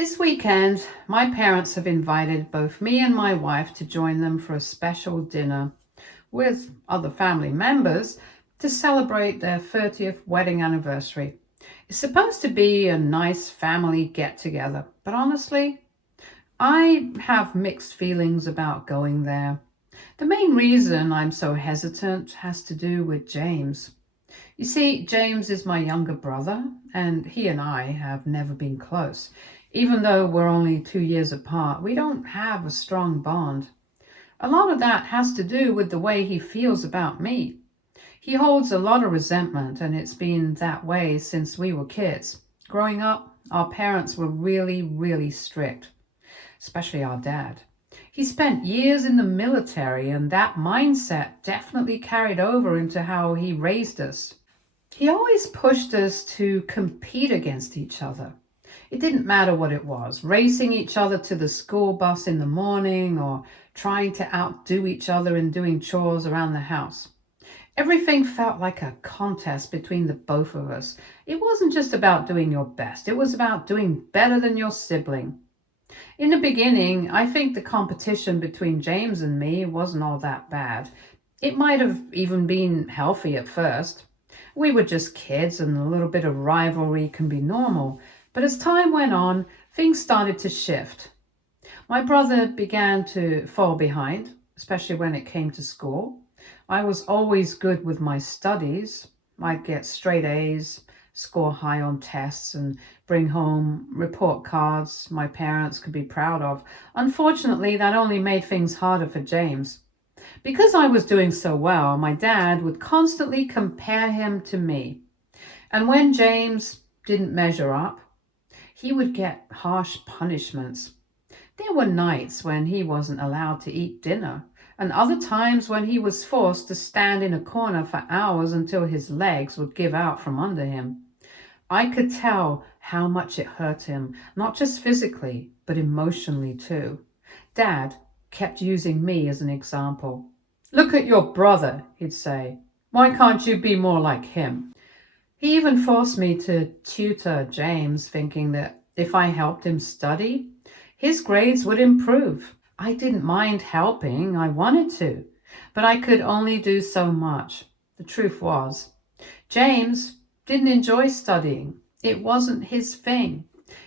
This weekend, my parents have invited both me and my wife to join them for a special dinner with other family members to celebrate their 30th wedding anniversary. It's supposed to be a nice family get together, but honestly, I have mixed feelings about going there. The main reason I'm so hesitant has to do with James. You see, James is my younger brother, and he and I have never been close. Even though we're only 2 years apart, we don't have a strong bond. A lot of that has to do with the way he feels about me. He holds a lot of resentment, and it's been that way since we were kids. Growing up, our parents were really, really strict, especially our dad. He spent years in the military, and that mindset definitely carried over into how he raised us. He always pushed us to compete against each other. It didn't matter what it was, racing each other to the school bus in the morning or trying to outdo each other in doing chores around the house. Everything felt like a contest between the both of us. It wasn't just about doing your best, it was about doing better than your sibling. In the beginning, I think the competition between James and me wasn't all that bad. It might have even been healthy at first. We were just kids, and a little bit of rivalry can be normal. But as time went on, things started to shift. My brother began to fall behind, especially when it came to school. I was always good with my studies. I'd get straight A's, score high on tests, and bring home report cards my parents could be proud of. Unfortunately, that only made things harder for James. Because I was doing so well, my dad would constantly compare him to me. And when James didn't measure up, he would get harsh punishments. There were nights when he wasn't allowed to eat dinner, and other times when he was forced to stand in a corner for hours until his legs would give out from under him. I could tell how much it hurt him, not just physically, but emotionally too. Dad kept using me as an example. "Look at your brother," he'd say. "Why can't you be more like him?" He even forced me to tutor James, thinking that if I helped him study, his grades would improve. I didn't mind helping, I wanted to, but I could only do so much. The truth was, James didn't enjoy studying. It wasn't his thing.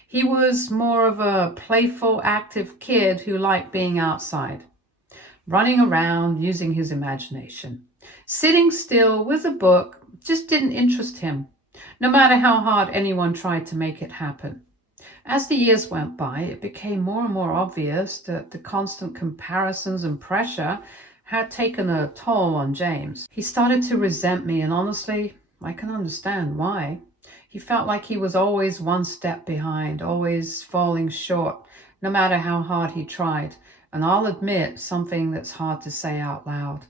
He was more of a playful, active kid who liked being outside, running around, using his imagination. Sitting still with a book just didn't interest him, no matter how hard anyone tried to make it happen. As the years went by, it became more and more obvious that the constant comparisons and pressure had taken a toll on James. He started to resent me, and honestly, I can understand why. He felt like he was always one step behind, always falling short, no matter how hard he tried. And I'll admit something that's hard to say out loud.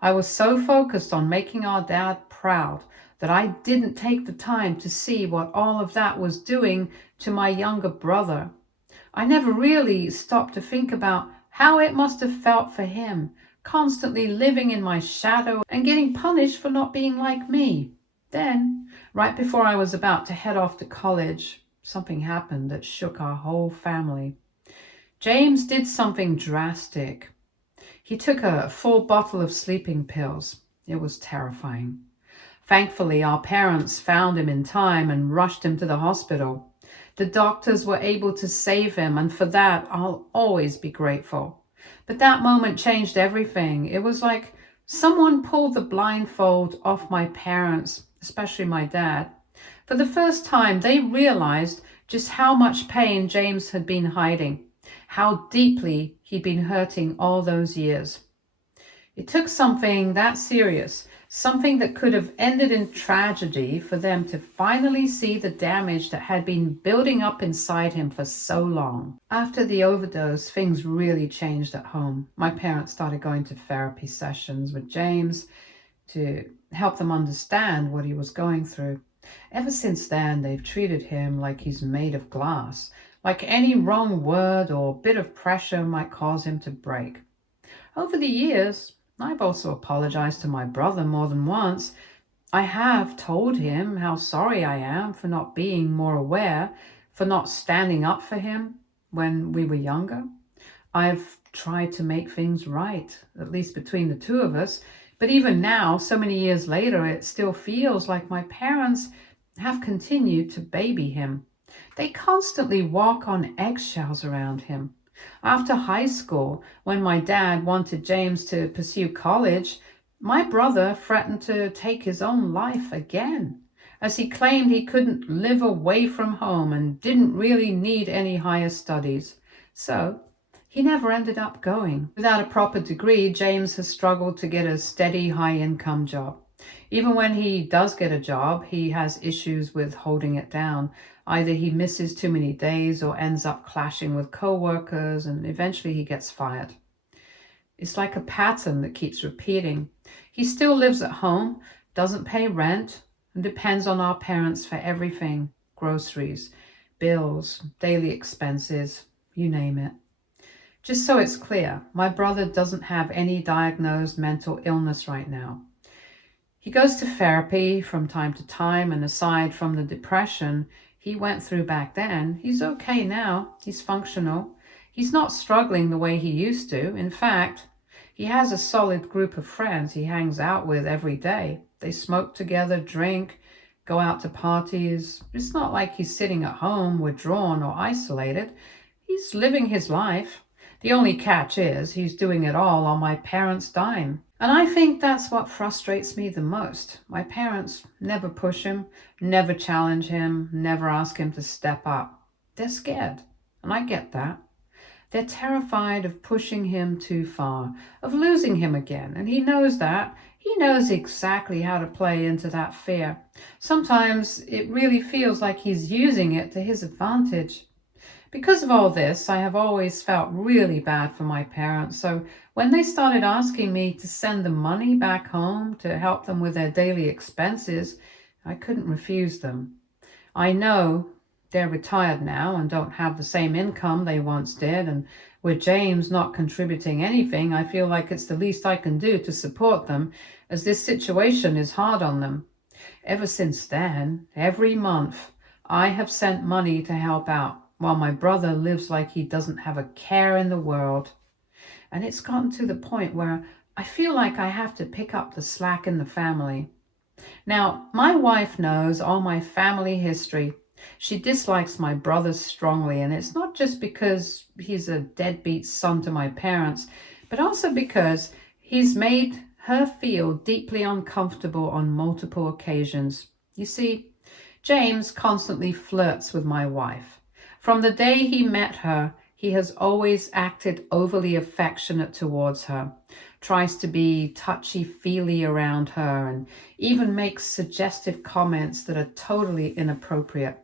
I was so focused on making our dad proud that I didn't take the time to see what all of that was doing to my younger brother. I never really stopped to think about how it must have felt for him, constantly living in my shadow and getting punished for not being like me. Then, right before I was about to head off to college, something happened that shook our whole family. James did something drastic. He took a full bottle of sleeping pills. It was terrifying. Thankfully, our parents found him in time and rushed him to the hospital. The doctors were able to save him, and for that, I'll always be grateful. But that moment changed everything. It was like someone pulled the blindfold off my parents, especially my dad. For the first time, they realized just how much pain James had been hiding, how deeply he'd been hurting all those years. It took something that serious, something that could have ended in tragedy, for them to finally see the damage that had been building up inside him for so long. After the overdose, things really changed at home. My parents started going to therapy sessions with James to help them understand what he was going through. Ever since then, they've treated him like he's made of glass, like any wrong word or bit of pressure might cause him to break. Over the years, I've also apologized to my brother more than once. I have told him how sorry I am for not being more aware, for not standing up for him when we were younger. I've tried to make things right, at least between the two of us. But even now, so many years later, it still feels like my parents have continued to baby him. They constantly walk on eggshells around him. After high school, when my dad wanted James to pursue college, my brother threatened to take his own life again, as he claimed he couldn't live away from home and didn't really need any higher studies. So he never ended up going. Without a proper degree, James has struggled to get a steady, high-income job. Even when he does get a job, he has issues with holding it down. Either he misses too many days or ends up clashing with co-workers, and eventually he gets fired. It's like a pattern that keeps repeating. He still lives at home, doesn't pay rent, and depends on our parents for everything: groceries, bills, daily expenses, you name it. Just so it's clear, my brother doesn't have any diagnosed mental illness right now. He goes to therapy from time to time, and aside from the depression he went through back then, he's okay now. He's functional. He's not struggling the way he used to. In fact, he has a solid group of friends he hangs out with every day. They smoke together, drink, go out to parties. It's not like he's sitting at home, withdrawn or isolated. He's living his life. The only catch is he's doing it all on my parents' dime. And I think that's what frustrates me the most. My parents never push him, never challenge him, never ask him to step up. They're scared, and I get that. They're terrified of pushing him too far, of losing him again, and he knows that. He knows exactly how to play into that fear. Sometimes it really feels like he's using it to his advantage. Because of all this, I have always felt really bad for my parents. So when they started asking me to send them money back home to help them with their daily expenses, I couldn't refuse them. I know they're retired now and don't have the same income they once did. And with James not contributing anything, I feel like it's the least I can do to support them, as this situation is hard on them. Ever since then, every month, I have sent money to help out, while my brother lives like he doesn't have a care in the world. And it's gotten to the point where I feel like I have to pick up the slack in the family. Now, my wife knows all my family history. She dislikes my brother strongly, and it's not just because he's a deadbeat son to my parents, but also because he's made her feel deeply uncomfortable on multiple occasions. You see, James constantly flirts with my wife. From the day he met her, he has always acted overly affectionate towards her, tries to be touchy-feely around her, and even makes suggestive comments that are totally inappropriate.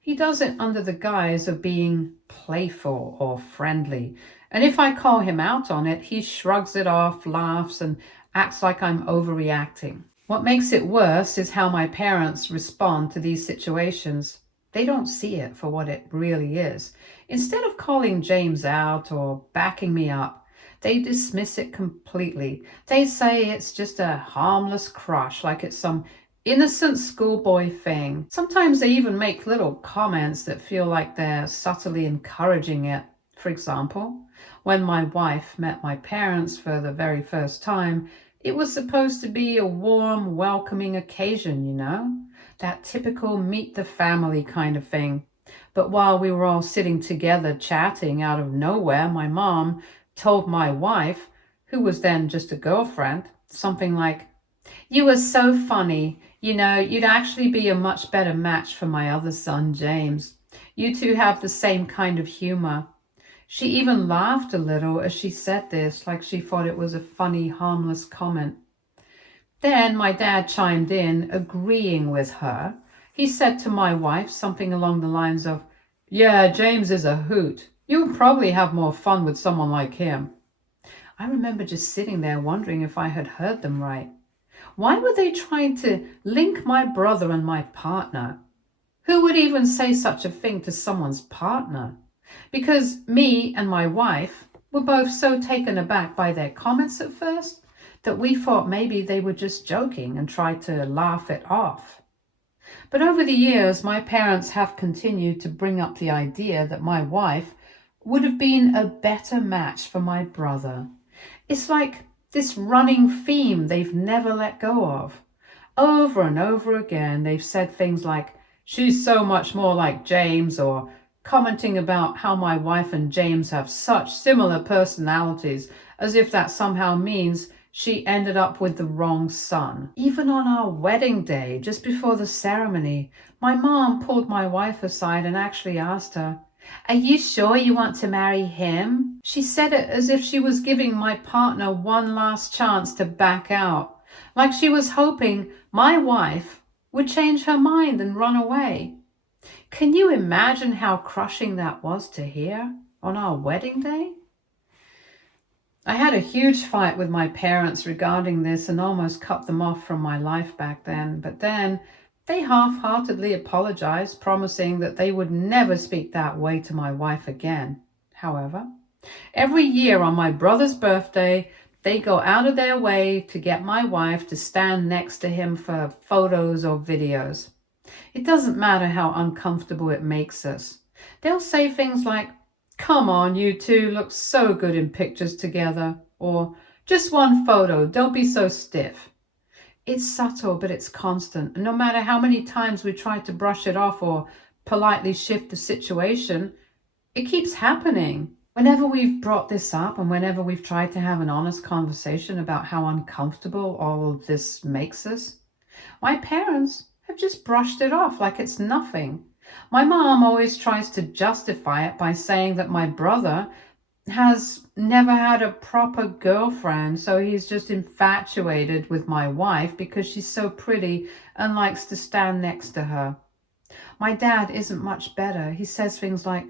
He does it under the guise of being playful or friendly, and if I call him out on it, he shrugs it off, laughs, and acts like I'm overreacting. What makes it worse is how my parents respond to these situations. They don't see it for what it really is. Instead of calling James out or backing me up, they dismiss it completely. They say it's just a harmless crush, like it's some innocent schoolboy thing. Sometimes they even make little comments that feel like they're subtly encouraging it. For example, when my wife met my parents for the very first time, it was supposed to be a warm, welcoming occasion, you know? That typical meet the family kind of thing. But while we were all sitting together chatting, out of nowhere, my mom told my wife, who was then just a girlfriend, something like, "You were so funny. You know, you'd actually be a much better match for my other son, James. You two have the same kind of humor." She even laughed a little as she said this, like she thought it was a funny, harmless comment. Then my dad chimed in, agreeing with her. He said to my wife something along the lines of, "Yeah, James is a hoot. You'll probably have more fun with someone like him." I remember just sitting there wondering if I had heard them right. Why were they trying to link my brother and my partner? Who would even say such a thing to someone's partner? Because me and my wife were both so taken aback by their comments at first that we thought maybe they were just joking and tried to laugh it off. But over the years, my parents have continued to bring up the idea that my wife would have been a better match for my brother. It's like this running theme they've never let go of. Over and over again, they've said things like, "She's so much more like James," or commenting about how my wife and James have such similar personalities, as if that somehow means she ended up with the wrong son. Even on our wedding day, just before the ceremony, my mom pulled my wife aside and actually asked her, "Are you sure you want to marry him?" She said it as if she was giving my partner one last chance to back out, like she was hoping my wife would change her mind and run away. Can you imagine how crushing that was to hear on our wedding day? I had a huge fight with my parents regarding this and almost cut them off from my life back then, but then they half-heartedly apologized, promising that they would never speak that way to my wife again. However, every year on my brother's birthday, they go out of their way to get my wife to stand next to him for photos or videos. It doesn't matter how uncomfortable it makes us. They'll say things like, "Come on, you two look so good in pictures together," or "Just one photo, don't be so stiff." It's subtle, but it's constant. And no matter how many times we try to brush it off or politely shift the situation, it keeps happening. Whenever we've brought this up and whenever we've tried to have an honest conversation about how uncomfortable all of this makes us, my parents have just brushed it off like it's nothing. My mom always tries to justify it by saying that my brother has never had a proper girlfriend, so he's just infatuated with my wife because she's so pretty and likes to stand next to her. My dad isn't much better. He says things like,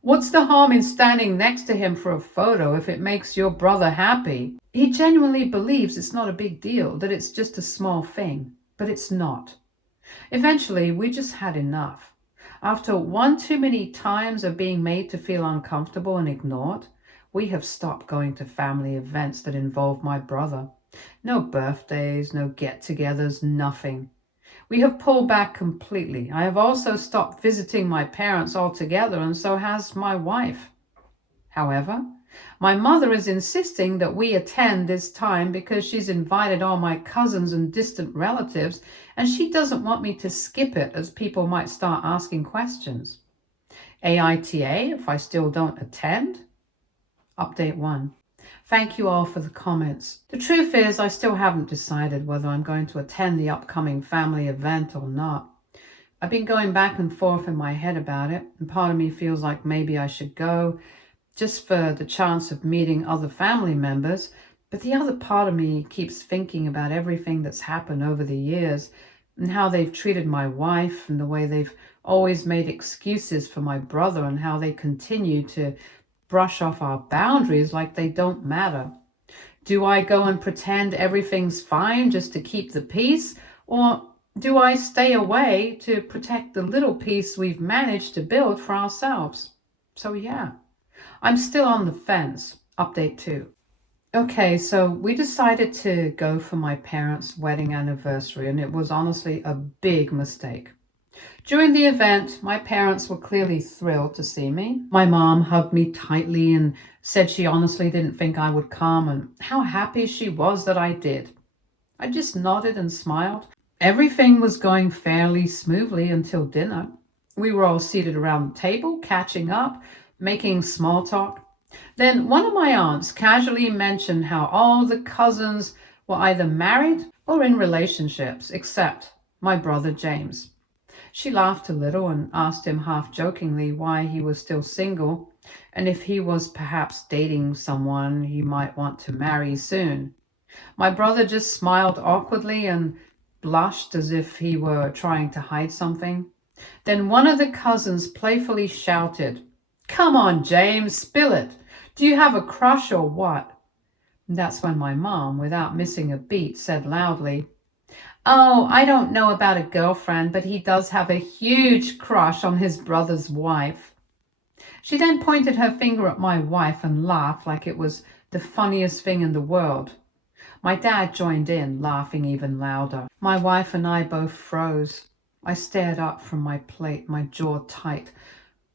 "What's the harm in standing next to him for a photo if it makes your brother happy?" He genuinely believes it's not a big deal, that it's just a small thing, but it's not. Eventually, we just had enough. After one too many times of being made to feel uncomfortable and ignored, we have stopped going to family events that involve my brother. No birthdays, no get-togethers, nothing. We have pulled back completely. I have also stopped visiting my parents altogether, and so has my wife. However, my mother is insisting that we attend this time because she's invited all my cousins and distant relatives, and she doesn't want me to skip it as people might start asking questions. AITA if I still don't attend? Update 1. Thank you all for the comments. The truth is, I still haven't decided whether I'm going to attend the upcoming family event or not. I've been going back and forth in my head about it, and part of me feels like maybe I should go, just for the chance of meeting other family members, but the other part of me keeps thinking about everything that's happened over the years and how they've treated my wife and the way they've always made excuses for my brother and how they continue to brush off our boundaries like they don't matter. Do I go and pretend everything's fine just to keep the peace, or do I stay away to protect the little peace we've managed to build for ourselves? So yeah. I'm still on the fence. Update 2. Okay, so we decided to go for my parents' wedding anniversary, and it was honestly a big mistake. During the event, my parents were clearly thrilled to see me. My mom hugged me tightly and said she honestly didn't think I would come and how happy she was that I did. I just nodded and smiled. Everything was going fairly smoothly until dinner. We were all seated around the table, catching up, making small talk. Then one of my aunts casually mentioned how all the cousins were either married or in relationships, except my brother James. She laughed a little and asked him half-jokingly why he was still single and if he was perhaps dating someone he might want to marry soon. My brother just smiled awkwardly and blushed as if he were trying to hide something. Then one of the cousins playfully shouted, "Come on, James, spill it. Do you have a crush or what?" And that's when my mom, without missing a beat, said loudly, "Oh, I don't know about a girlfriend, but he does have a huge crush on his brother's wife." She then pointed her finger at my wife and laughed like it was the funniest thing in the world. My dad joined in, laughing even louder. My wife and I both froze. I stared up from my plate, my jaw tight,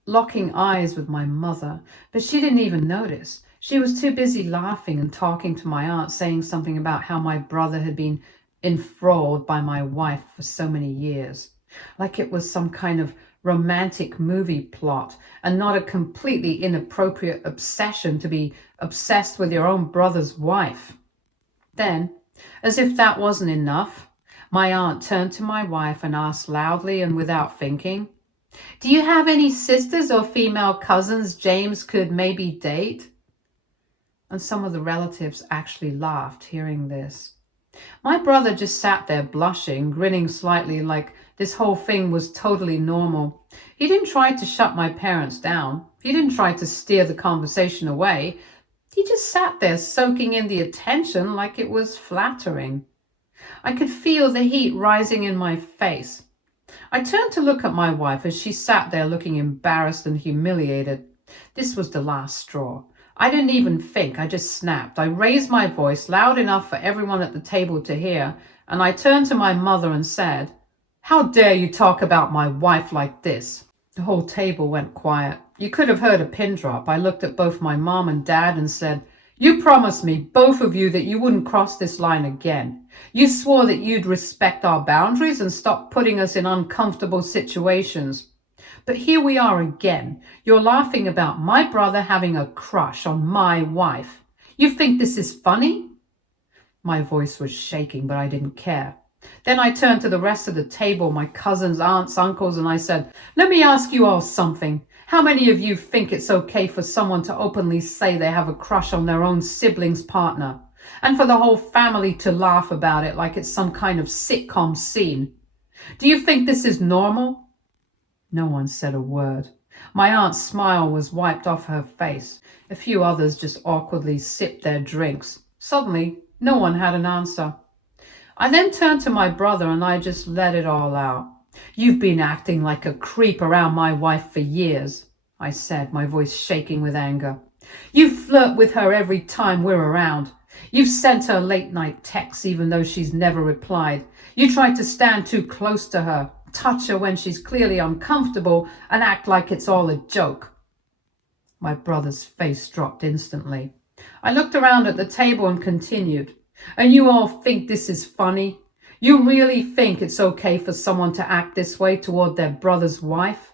locking eyes with my mother, but she didn't even notice. She was too busy laughing and talking to my aunt, saying something about how my brother had been enthralled by my wife for so many years, like it was some kind of romantic movie plot and not a completely inappropriate obsession to be obsessed with your own brother's wife. Then, as if that wasn't enough, my aunt turned to my wife and asked loudly and without thinking, "Do you have any sisters or female cousins James could maybe date?" And some of the relatives actually laughed hearing this. My brother just sat there blushing, grinning slightly like this whole thing was totally normal. He didn't try to shut my parents down. He didn't try to steer the conversation away. He just sat there soaking in the attention like it was flattering. I could feel the heat rising in my face. I turned to look at my wife as she sat there looking embarrassed and humiliated. This was the last straw. I didn't even think, I just snapped. I raised my voice loud enough for everyone at the table to hear, and I turned to my mother and said, "How dare you talk about my wife like this?" The whole table went quiet. You could have heard a pin drop. I looked at both my mom and dad and said, "You promised me, both of you, that you wouldn't cross this line again. You swore that you'd respect our boundaries and stop putting us in uncomfortable situations. But here we are again. You're laughing about my brother having a crush on my wife. You think this is funny?" My voice was shaking, but I didn't care. Then I turned to the rest of the table, my cousins, aunts, uncles, and I said, "Let me ask you all something. How many of you think it's okay for someone to openly say they have a crush on their own sibling's partner, and for the whole family to laugh about it like it's some kind of sitcom scene? Do you think this is normal?" No one said a word. My aunt's smile was wiped off her face. A few others just awkwardly sipped their drinks. Suddenly, no one had an answer. I then turned to my brother and I just let it all out. "You've been acting like a creep around my wife for years," I said, my voice shaking with anger. "You flirt with her every time we're around. You've sent her late night texts even though she's never replied. You try to stand too close to her, touch her when she's clearly uncomfortable, and act like it's all a joke." My brother's face dropped instantly. I looked around at the table and continued, "And you all think this is funny? You really think it's okay for someone to act this way toward their brother's wife?"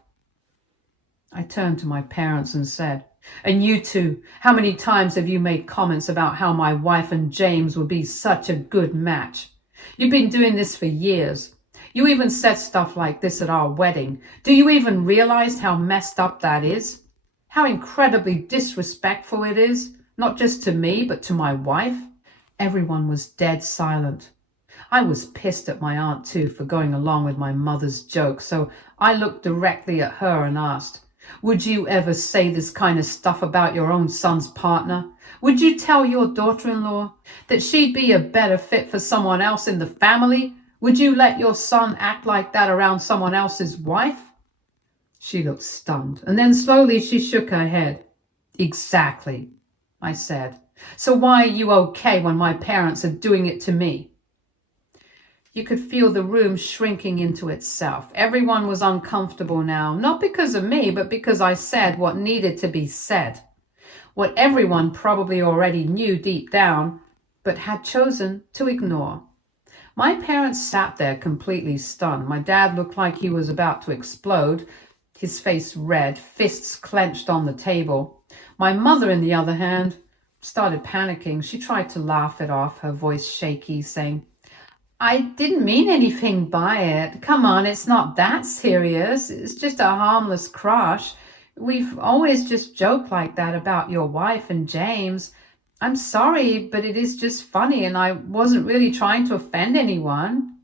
I turned to my parents and said, "And you two, how many times have you made comments about how my wife and James would be such a good match? You've been doing this for years. You even said stuff like this at our wedding. Do you even realize how messed up that is? How incredibly disrespectful it is, not just to me, but to my wife?" Everyone was dead silent. I was pissed at my aunt too for going along with my mother's joke, so I looked directly at her and asked, "Would you ever say this kind of stuff about your own son's partner? Would you tell your daughter-in-law that she'd be a better fit for someone else in the family? Would you let your son act like that around someone else's wife?" She looked stunned, and then slowly she shook her head. "Exactly," I said. "So why are you okay when my parents are doing it to me?" You could feel the room shrinking into itself. Everyone was uncomfortable now, not because of me, but because I said what needed to be said. What everyone probably already knew deep down, but had chosen to ignore. My parents sat there completely stunned. My dad looked like he was about to explode, his face red, fists clenched on the table. My mother, on the other hand, started panicking. She tried to laugh it off, her voice shaky, saying, "I didn't mean anything by it. Come on, it's not that serious. It's just a harmless crush. We've always just joked like that about your wife and James. I'm sorry, but it is just funny, and I wasn't really trying to offend anyone."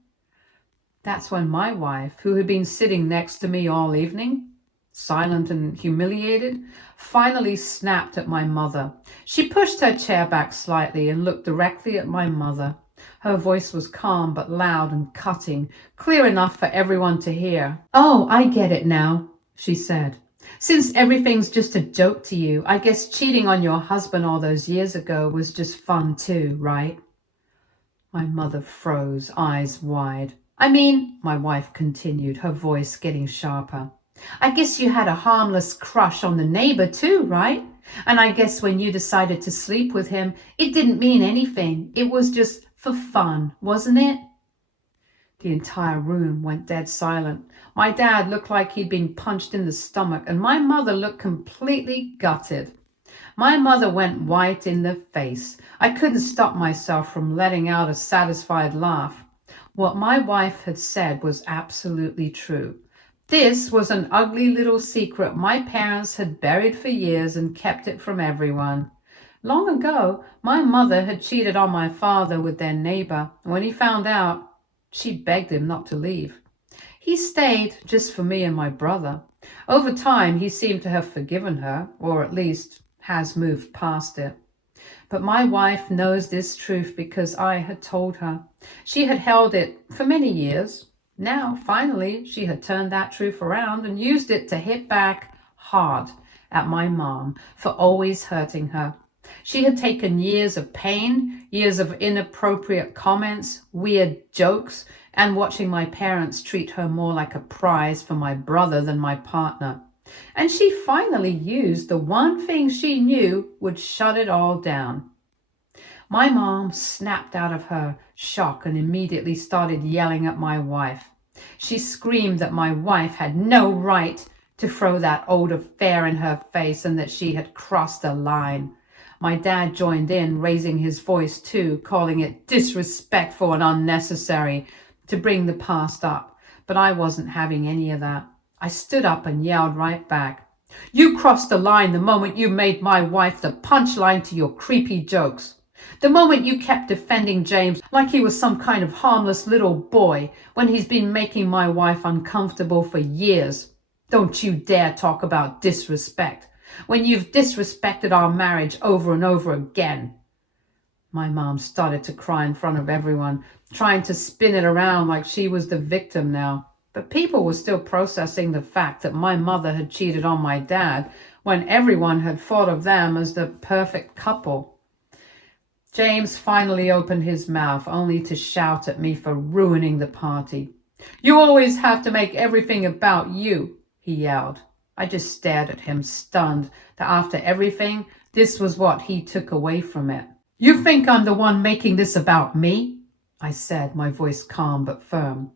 That's when my wife, who had been sitting next to me all evening, silent and humiliated, finally snapped at my mother. She pushed her chair back slightly and looked directly at my mother. Her voice was calm but loud and cutting, clear enough for everyone to hear. "Oh, I get it now," she said. "Since everything's just a joke to you, I guess cheating on your husband all those years ago was just fun too, right?" My mother froze, eyes wide. I mean, my wife continued, her voice getting sharper, I guess you had a harmless crush on the neighbor too, right? And I guess when you decided to sleep with him, it didn't mean anything. It was just for fun, wasn't it? The entire room went dead silent. My dad looked like he'd been punched in the stomach, and my mother looked completely gutted. My mother went white in the face. I couldn't stop myself from letting out a satisfied laugh. What my wife had said was absolutely true. This was an ugly little secret my parents had buried for years and kept it from everyone. Long ago, my mother had cheated on my father with their neighbor. When he found out, she begged him not to leave. He stayed just for me and my brother. Over time, he seemed to have forgiven her, or at least has moved past it. But my wife knows this truth because I had told her. She had held it for many years. Now, finally, she had turned that truth around and used it to hit back hard at my mom for always hurting her. She had taken years of pain, years of inappropriate comments, weird jokes, and watching my parents treat her more like a prize for my brother than my partner. And she finally used the one thing she knew would shut it all down. My mom snapped out of her shock and immediately started yelling at my wife. She screamed that my wife had no right to throw that old affair in her face and that she had crossed a line. My dad joined in, raising his voice too, calling it disrespectful and unnecessary to bring the past up. But I wasn't having any of that. I stood up and yelled right back. You crossed the line the moment you made my wife the punchline to your creepy jokes. The moment you kept defending James like he was some kind of harmless little boy when he's been making my wife uncomfortable for years. Don't you dare talk about disrespect when you've disrespected our marriage over and over again. My mom started to cry in front of everyone, trying to spin it around like she was the victim now. But people were still processing the fact that my mother had cheated on my dad when everyone had thought of them as the perfect couple. James finally opened his mouth, only to shout at me for ruining the party. You always have to make everything about you, he yelled. I just stared at him, stunned that after everything, this was what he took away from it. You think I'm the one making this about me? I said, my voice calm but firm.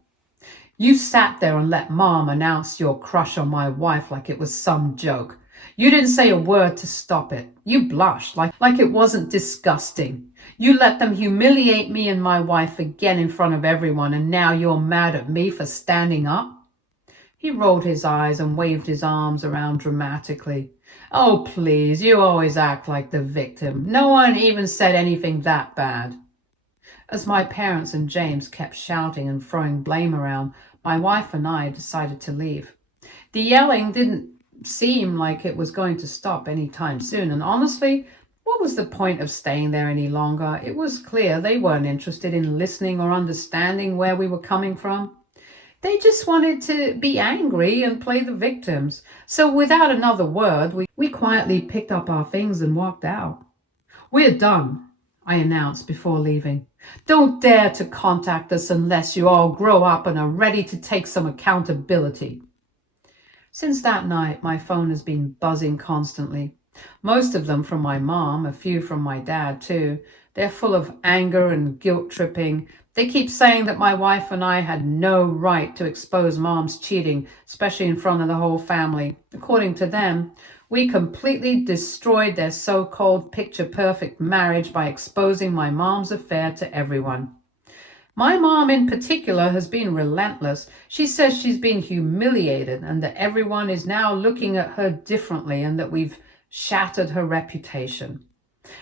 You sat there and let Mom announce your crush on my wife like it was some joke. You didn't say a word to stop it. You blushed like it wasn't disgusting. You let them humiliate me and my wife again in front of everyone, and now you're mad at me for standing up? He rolled his eyes and waved his arms around dramatically. Oh, please, you always act like the victim. No one even said anything that bad. As my parents and James kept shouting and throwing blame around, my wife and I decided to leave. The yelling didn't seem like it was going to stop any time soon, and honestly, what was the point of staying there any longer? It was clear they weren't interested in listening or understanding where we were coming from. They just wanted to be angry and play the victims. So without another word, we quietly picked up our things and walked out. We're done, I announced before leaving. Don't dare to contact us unless you all grow up and are ready to take some accountability. Since that night, my phone has been buzzing constantly. Most of them from my mom, a few from my dad too. They're full of anger and guilt tripping. They keep saying that my wife and I had no right to expose Mom's cheating, especially in front of the whole family. According to them, we completely destroyed their so-called picture-perfect marriage by exposing my mom's affair to everyone. My mom in particular has been relentless. She says she's been humiliated and that everyone is now looking at her differently and that we've shattered her reputation.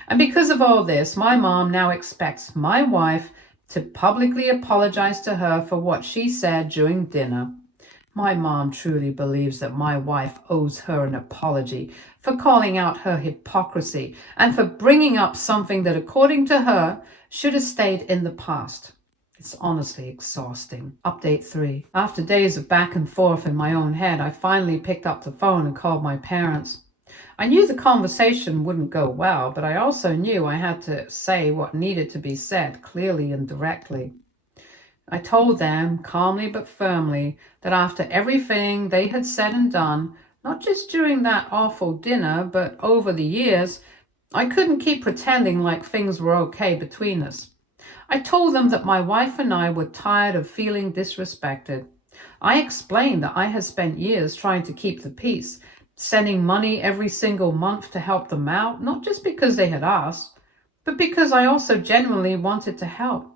And because of all this, my mom now expects my wife to publicly apologize to her for what she said during dinner. My mom truly believes that my wife owes her an apology for calling out her hypocrisy and for bringing up something that, according to her, should have stayed in the past. It's honestly exhausting. Update 3. After days of back and forth in my own head, I finally picked up the phone and called my parents. I knew the conversation wouldn't go well, but I also knew I had to say what needed to be said clearly and directly. I told them, calmly but firmly, that after everything they had said and done, not just during that awful dinner, but over the years, I couldn't keep pretending like things were okay between us. I told them that my wife and I were tired of feeling disrespected. I explained that I had spent years trying to keep the peace, sending money every single month to help them out, not just because they had asked, but because I also genuinely wanted to help.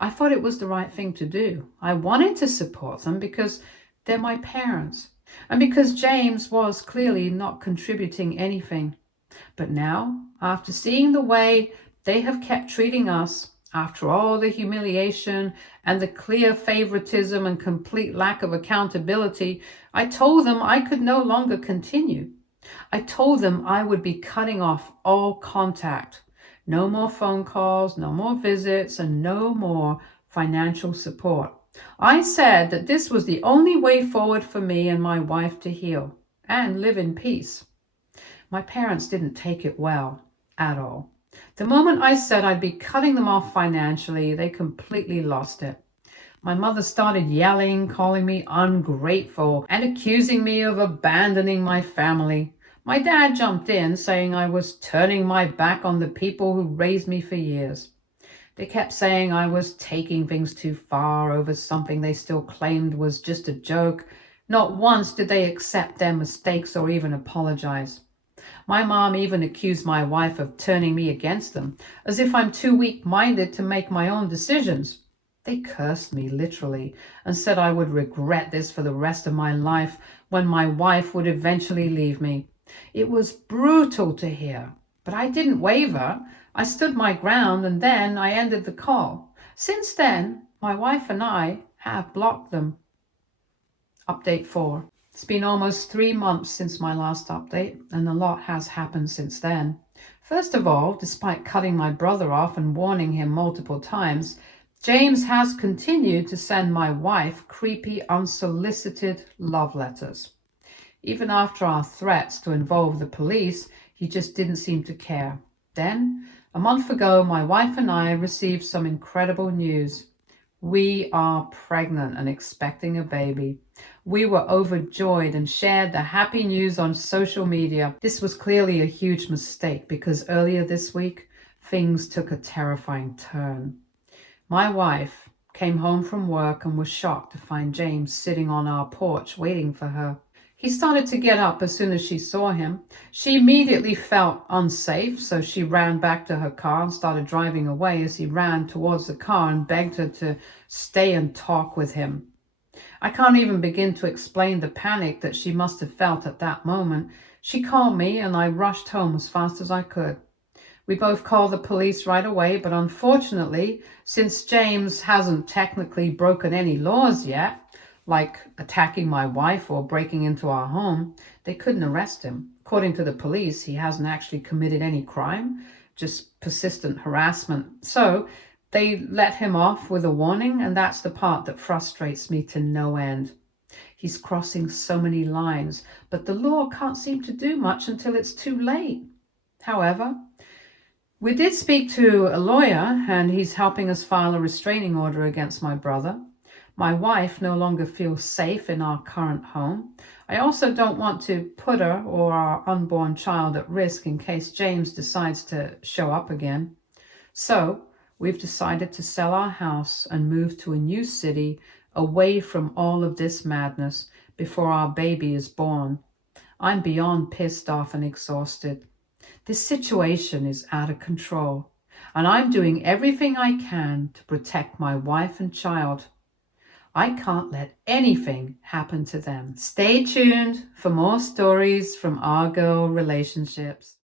I thought it was the right thing to do. I wanted to support them because they're my parents, and because James was clearly not contributing anything. But now, after seeing the way they have kept treating us, after all the humiliation and the clear favoritism and complete lack of accountability, I told them I could no longer continue. I told them I would be cutting off all contact. No more phone calls, no more visits, and no more financial support. I said that this was the only way forward for me and my wife to heal and live in peace. My parents didn't take it well at all. The moment I said I'd be cutting them off financially, they completely lost it. My mother started yelling, calling me ungrateful, and accusing me of abandoning my family. My dad jumped in, saying I was turning my back on the people who raised me for years. They kept saying I was taking things too far over something they still claimed was just a joke. Not once did they accept their mistakes or even apologize. My mom even accused my wife of turning me against them, as if I'm too weak-minded to make my own decisions. They cursed me, literally, and said I would regret this for the rest of my life when my wife would eventually leave me. It was brutal to hear, but I didn't waver. I stood my ground, and then I ended the call. Since then, my wife and I have blocked them. Update 4. It's been almost 3 months since my last update, and a lot has happened since then. First of all, despite cutting my brother off and warning him multiple times, James has continued to send my wife creepy, unsolicited love letters. Even after our threats to involve the police, he just didn't seem to care. Then, a month ago, my wife and I received some incredible news. We are pregnant and expecting a baby. We were overjoyed and shared the happy news on social media. This was clearly a huge mistake because earlier this week, things took a terrifying turn. My wife came home from work and was shocked to find James sitting on our porch waiting for her. He started to get up as soon as she saw him. She immediately felt unsafe, so she ran back to her car and started driving away as he ran towards the car and begged her to stay and talk with him. I can't even begin to explain the panic that she must have felt at that moment. She called me and I rushed home as fast as I could. We both called the police right away, but unfortunately, since James hasn't technically broken any laws yet, like attacking my wife or breaking into our home, they couldn't arrest him. According to the police, he hasn't actually committed any crime, just persistent harassment. So they let him off with a warning, and that's the part that frustrates me to no end. He's crossing so many lines, but the law can't seem to do much until it's too late. However, we did speak to a lawyer, and he's helping us file a restraining order against my brother. My wife no longer feels safe in our current home. I also don't want to put her or our unborn child at risk in case James decides to show up again. So we've decided to sell our house and move to a new city away from all of this madness before our baby is born. I'm beyond pissed off and exhausted. This situation is out of control, and I'm doing everything I can to protect my wife and child. I can't let anything happen to them. Stay tuned for more stories from our girl relationships.